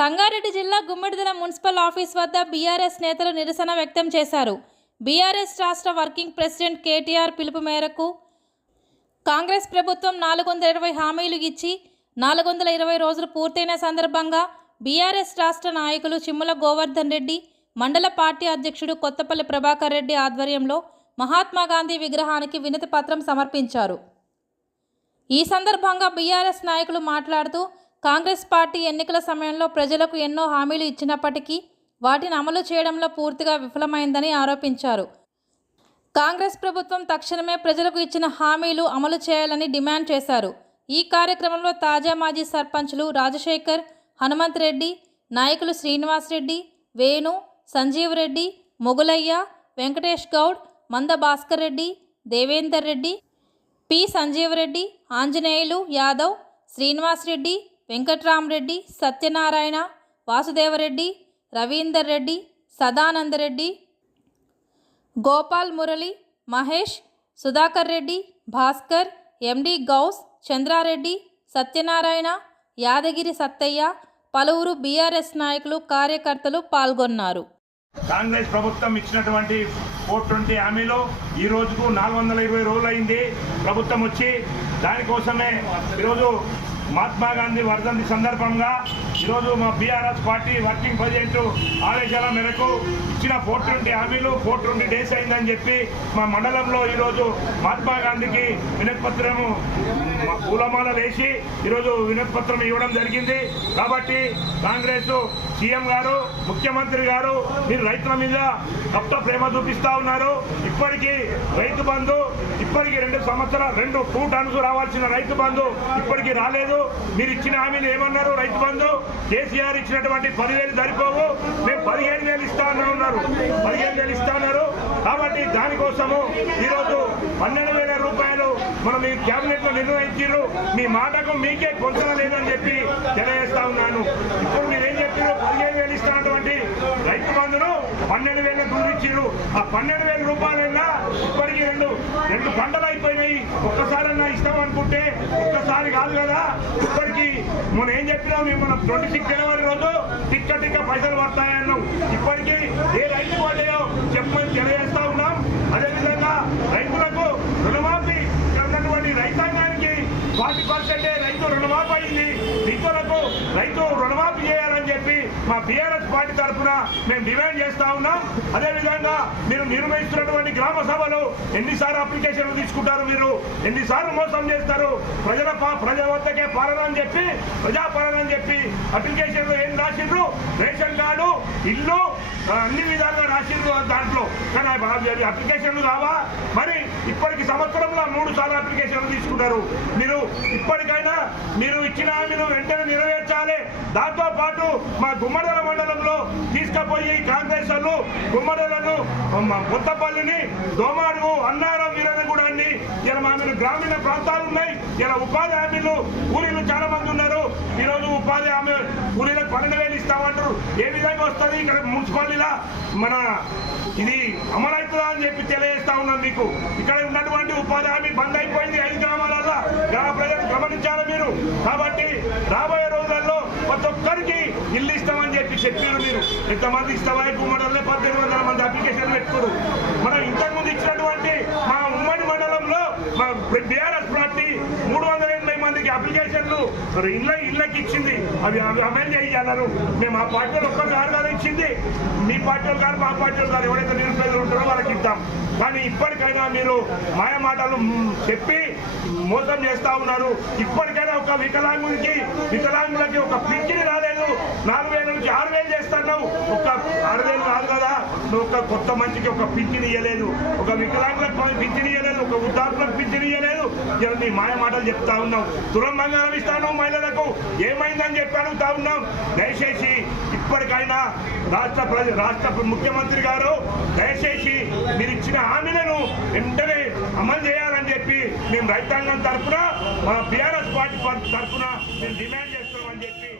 సంగారెడ్డి జిల్లా Gummadidala municipal office వద్ద BRS నేతలు నిరసన వ్యక్తం చేశారు. బీఆర్ఎస్ రాష్ట్ర వర్కింగ్ ప్రెసిడెంట్ కేటీఆర్ పిలుపు మేరకు కాంగ్రెస్ ప్రభుత్వం 420 హామీలు ఇచ్చి 420 రోజులు పూర్తయిన సందర్భంగా బీఆర్ఎస్ రాష్ట్ర నాయకులు చిమ్ముల గోవర్ధన్ రెడ్డి, మండల పార్టీ అధ్యక్షుడు కొత్తపల్లి ప్రభాకర్ రెడ్డి ఆధ్వర్యంలో మహాత్మా గాంధీ విగ్రహానికి వినతి పత్రం సమర్పించారు. ఈ సందర్భంగా బీఆర్ఎస్ నాయకులు మాట్లాడుతూ కాంగ్రెస్ పార్టీ ఎన్నికల సమయంలో ప్రజలకు ఎన్నో హామీలు ఇచ్చినప్పటికీ వాటిని అమలు చేయడంలో పూర్తిగా విఫలమైందని ఆరోపించారు. కాంగ్రెస్ ప్రభుత్వం తక్షణమే ప్రజలకు ఇచ్చిన హామీలు అమలు చేయాలని డిమాండ్ చేశారు. ఈ కార్యక్రమంలో తాజా మాజీ సర్పంచ్లు రాజశేఖర్, హనుమంత్ రెడ్డి, నాయకులు శ్రీనివాస్ రెడ్డి, వేణు, సంజీవ్ రెడ్డి, మొగులయ్య, వెంకటేష్ గౌడ్, మంద భాస్కర్ రెడ్డి, దేవేందర్ రెడ్డి, పి సంజీవ్ రెడ్డి, ఆంజనేయులు యాదవ్, శ్రీనివాస్ రెడ్డి, వెంకట్రామరెడ్డి, సత్యనారాయణ, వాసుదేవరెడ్డి, రవీందర్ రెడ్డి, సదానందరెడ్డి, గోపాల్ మురళి, మహేష్, సుధాకర్ రెడ్డి, భాస్కర్, ఎండి గౌస్, చంద్రారెడ్డి, సత్యనారాయణ, యాదగిరి సత్తయ్య, పలువురు బీఆర్ఎస్ నాయకులు, కార్యకర్తలు పాల్గొన్నారు. కాంగ్రెస్ ప్రభుత్వం ఇచ్చినటువంటి 420 హామీలో ఈ రోజుకు 420 రోజులు అయింది ప్రభుత్వం వచ్చి. దానికోసమే ఈరోజు మహాత్మా గాంధీ వర్ధంతి సందర్భంగా ఈరోజు మా బీఆర్ఎస్ పార్టీ వర్కింగ్ ప్రెసిడెంట్ ఆదేశాల మేరకు ఇచ్చిన 420 హామీలు 420 డేస్ అయిందని చెప్పి మా మండలంలో ఈరోజు మహాత్మా గాంధీకి వినతిపత్రము పూలమాల వేసి ఈరోజు వినతిపత్రం ఇవ్వడం జరిగింది. కాబట్టి కాంగ్రెస్ సీఎం గారు, ముఖ్యమంత్రి గారు మీరు రైతుల మీద తప్ప ప్రేమ చూపిస్తూ ఉన్నారు. ఇప్పటికీ రైతు బంధు ఇప్పటికీ 2 సంవత్సరాలు 2 టన్స్ రావాల్సిన రైతు బంధు ఇప్పటికీ రాలేదు. మీరు ఇచ్చిన హామీలు ఏమన్నారు? రైతు బంధు కేసీఆర్ ఇచ్చినటువంటి 10,000 సరిపోవు, మేము 15,000 ఇస్తా ఉన్నారు, 15,000 ఇస్తా ఉన్నారు. కాబట్టి దానికోసము ఈరోజు 12,000 రూపాయలు మనం ఈ క్యాబినెట్ లో నిర్ణయించారు. మీ మాటకు మీకే పొందడం లేదని చెప్పి తెలియజేస్తా ఉన్నాను. ఇప్పుడు మీరేం చెప్పారు? 15,000 ఇస్తున్నటువంటి రైతు బంధును 12,000 దూరిచ్చారు. ఆ 12,000 రూపాయలైనా ఇప్పటికీ రెండు పంటలు అయిపోయినాయి. ఒక్కసారన్నా ఇస్తాం అనుకుంటే ఒక్కసారి కాదు కదా. ఇప్పటికీ మనం ఏం చెప్పినాం? మేము మనం 26 జనవరి రోజు టిక్క పైసలు పడతాయన్నాం. ఇప్పటికీ ఏ రైతు పడ్డాయో చెప్పమని తెలియజేస్తా ఉన్నాం. అదేవిధంగా రైతులకు రుణమాఫీ ఉన్నటువంటి రైతాంగానికి 40% రైతు రుణమాఫీ అయింది. రైతులకు రైతు రుణమాఫీ చేయాలని చెప్పి మా బీఆర్ఎస్ పార్టీ తరఫున మేము డిమాండ్ చేస్తా ఉన్నాం. అదేవిధంగా మీరు నిర్వహిస్తున్నటువంటి గ్రామ సభలు ఎన్నిసార్లు అప్లికేషన్లు తీసుకుంటారు? మీరు ఎన్నిసార్లు మోసం చేస్తారు? ప్రజల వద్దకే పాలన అని చెప్పి, ప్రజాపాలన అని చెప్పి అప్లికేషన్లు ఏం రాసిండ్రు? రేషన్ కార్డు, ఇల్లు అన్ని విధాలుగా రాసిండ్రు దాంట్లో. కానీ అప్లికేషన్లు కావా? మరి ఇప్పటికి సంవత్సరంలో 3 సార్లు అప్లికేషన్లు తీసుకుంటారు. మీరు ఇప్పటికైనా మీరు ఇచ్చిన హామీలు వెంటనే నెరవేర్చాలి. దాంతో పాటు మా గుమ్మడిదల మండలంలో తీసుకుపోయి కాంగ్రెస్ వాళ్ళు గుమ్మడిదలను, కొత్తపల్లిని, దోమాడు, అన్నారం, వీరనగూడాన్ని ఇలా మా గ్రామీణ ప్రాంతాలు ఉన్నాయి. ఇలా ఉపాధి హామీలు కూలీలు చాలా మంది ఉన్నారు. ఈరోజు ఉపాధి హామీ కూలీలకు 12,000 ఇస్తామంటారు. ఏ విధంగా వస్తుంది? ఇక్కడ మున్సిపాలిటీలా మన ఇది అమలవుతుందా అని చెప్పి తెలియజేస్తా ఉన్నాం మీకు. ఇక్కడ ఉన్నటువంటి ఉపాధి హామీ బంద్ అయిపోయింది 5 గ్రామాలలో. గ్రామ ప్రజలు గమనించాలి మీరు. కాబట్టి రాబోయే రోజుల్లో ప్రతి ఒక్కరికి ఇల్లు ఇస్తామని చెప్పి చెప్పారు. మీరు ఎంతమంది ఇస్తామా? గుమ్మడంలో 1800 మంది అప్లికేషన్లు పెట్టుకోరు. మనం ఇంతకుముందు ఇచ్చినటువంటి మా ఉమ్మడి మండలంలో మా బీఆర్ఎస్ పార్టీ 380 మందికి అప్లికేషన్లు ఇళ్ళకి ఇచ్చింది. అవి అమలు చేయాలన్నారు. మేము ఆ పార్టీలు ఒక్కసారి కాదు ఇచ్చింది. మీ పార్టీలు కాదు, మా పార్టీలు కాదు, ఎవరైతే నిరుపేదలు ఉంటారో వాళ్ళకి ఇద్దాం. కానీ ఇప్పటికైనా మీరు మాయ మాటలు చెప్పి మోసం చేస్తా ఉన్నారు. ఇప్పటికైనా ఒక వికలాంగులకి ఒక పింఛను రాలేదు. 4,000 నుంచి 6,000 చేస్తున్నావు. ఒక 6,000 కాదు కదా, నువ్వు ఒక కొత్త మనిషికి ఒక పింఛను ఇవ్వలేదు, ఒక వికలాంగులకు పింఛను ఇవ్వలేదు, ఒక వృద్ధాపులకు పింఛను ఇవ్వలేదు. నీ మాయ మాటలు చెప్తా ఉన్నావు. తులం బంగారం ఇస్తాను మహిళలకు, ఏమైందని చెప్పి అడుగుతా ఉన్నాం. దయచేసి ఇప్పటికైనా రాష్ట్ర ముఖ్యమంత్రి గారు దయచేసి మీరు ఇచ్చిన హామీలను వెంటనే అమలు చేయాలని చెప్పి మేము రైతాంగం తరఫున, మన బీఆర్ఎస్ పార్టీ తరఫున మేము డిమాండ్ చేస్తామని చెప్పి